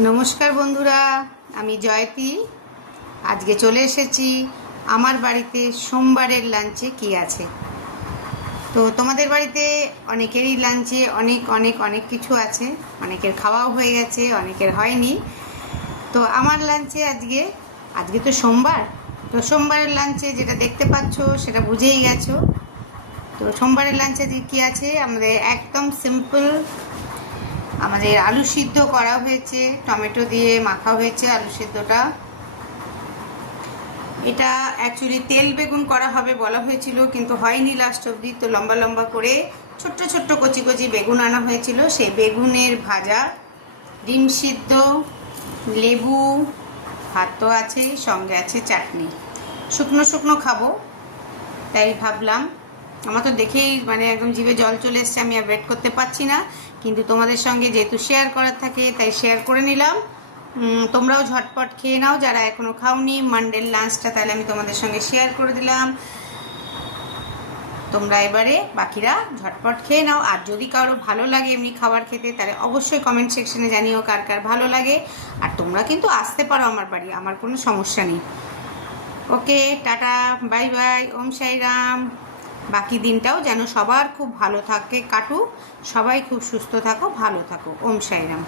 নমস্কার বন্ধুরা, আমি জয়তী। আজকে চলে এসেছি আমার বাড়িতে সোমবারের লাঞ্চে কি আছে। তো তোমাদের বাড়িতে অনেকেরই লাঞ্চে অনেক অনেক অনেক কিছু আছে, অনেকের খাওয়াও হয়ে গেছে, অনেকের হয়নি। তো আমার লাঞ্চে আজকে তো সোমবার, তো সোমবারের লাঞ্চে যেটা দেখতে পাচ্ছ সেটা বুঝেই গেছো। তো সোমবারের লাঞ্চে কী আছে, আমাদের একদম সিম্পল। আমাদের আলু সিদ্ধ করা হয়েছে, টমেটো দিয়ে মাখা হয়েছে আলু সিদ্ধটা। এটা অ্যাকচুয়ালি তেল বেগুন করা হবে বলা হয়েছিল, কিন্তু হয়নি লাস্ট অবধি। তো লম্বা লম্বা করে ছোট্ট ছোট্ট কচি কচি বেগুন আনা হয়েছিল, সেই বেগুনের ভাজা, ডিম সিদ্ধ, লেবু, ভাত তো আছেই, সঙ্গে আছে চাটনি। শুকনো শুকনো খাবো তাই ভাবলাম। আমার তো দেখেই একদম জিভে জল চলে এসছে, আমি আর ওয়েট করতে পারছি না। কিন্তু তোমাদের সঙ্গে যেহেতু শেয়ার করার থাকে তাই শেয়ার করে নিলাম। তোমরাও ঝটপট খেয়ে নাও যারা এখনও খাওনি মানডের লাঞ্চটা, তাহলে আমি তোমাদের সঙ্গে শেয়ার করে দিলাম। তোমরা এবারে বাকিরা ঝটপট খেয়ে নাও। আর যদি কারো ভালো লাগে এমনি খাবার খেতে, তাহলে অবশ্যই কমেন্ট সেকশনে জানিও কার কার ভালো লাগে। আর তোমরা কিন্তু আসতে পারো আমার বাড়ি, আমার কোনো সমস্যা নেই। ওকে, টাটা, বাই বাই, ওম সাইরাম। বাকি দিনটাও যেন সবার খুব ভালো থাকে কাটুক, সবাই খুব সুস্থ থাকো, ভালো থাকো। ওম সাইরাম।